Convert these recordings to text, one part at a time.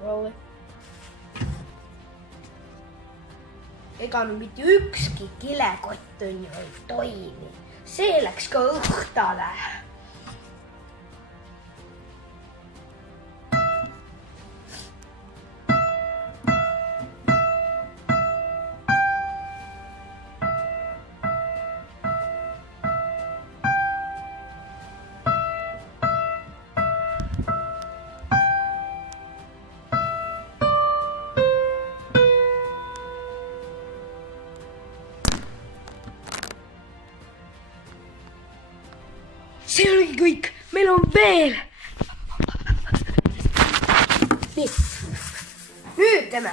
proovi. Ega no mitte ükski kilekott on ju ei toimi. See läks ka õhtale. See oligi kõik, meil on veel. Nii, nüüd teeme.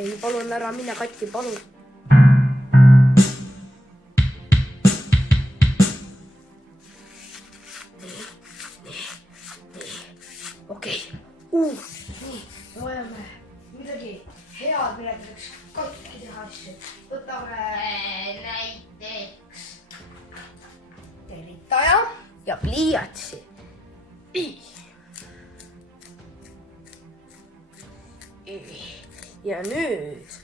Ei, palun ära mine katki, palun. Okei. Nii, loeme midagi head, millega saaks katki teha asju. Võtame näiteks tervitaja ja pliiatsi. Ja nüüd,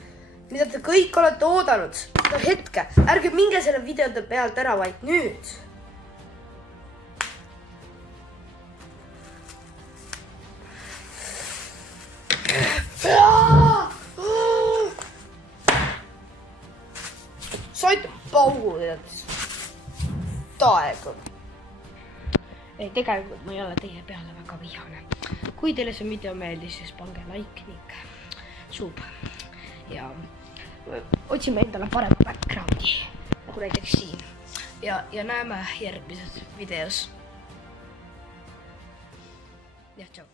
mida te kõik olete oodanud, seda hetke, ärge minge selle videode pealt ära, vaid nüüd. Saite pauguda taega. Ei, tegelikult ma ei ole teie peale väga vihane. Kui teile see video meeldis, siis pange like ning sub. Ja otsime endale parema backgroundi, nagu näiteks siin. Ja näeme järgmises videos. Ja, tšau.